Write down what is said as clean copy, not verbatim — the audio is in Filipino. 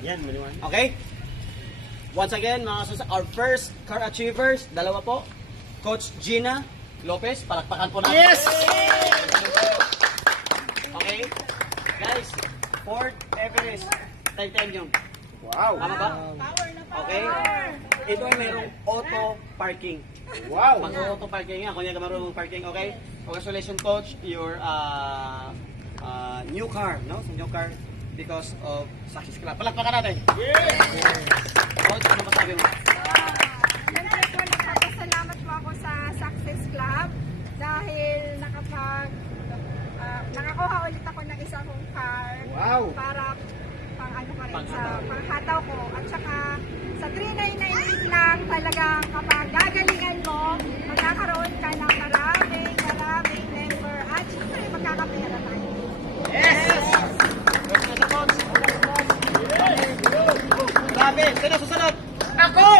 Yan, maliwan. Okay? Once again, our first car achievers, dalawa po. Coach Gina Lopez, palakpakan po natin. Yes! Okay? Guys, Ford Everest Titanium. Wow! Tama ba? Power na power. Okay? Ito ay mayroong auto parking. Wow! Mag-auto parking nga, kung hindi ka marunong parking, okay? Congratulations, Coach, your new car, no? New car because of Success Club. Palakpakan natin. Coach, ano masabi mo? Siyempre po, nagpapasalamat po ako sa Success Club dahil nakakuha ulit ako ng isa kong car. Wow! Para pang ano ka rin sa panghataw ko. At saka sa 399 lang talagang kapag gagalingan mo, magkakaroon ka ng maraming member. At siyempre magkakapera tayo. Yes! Coach, Coach. Grabe, sino susunod? Ako!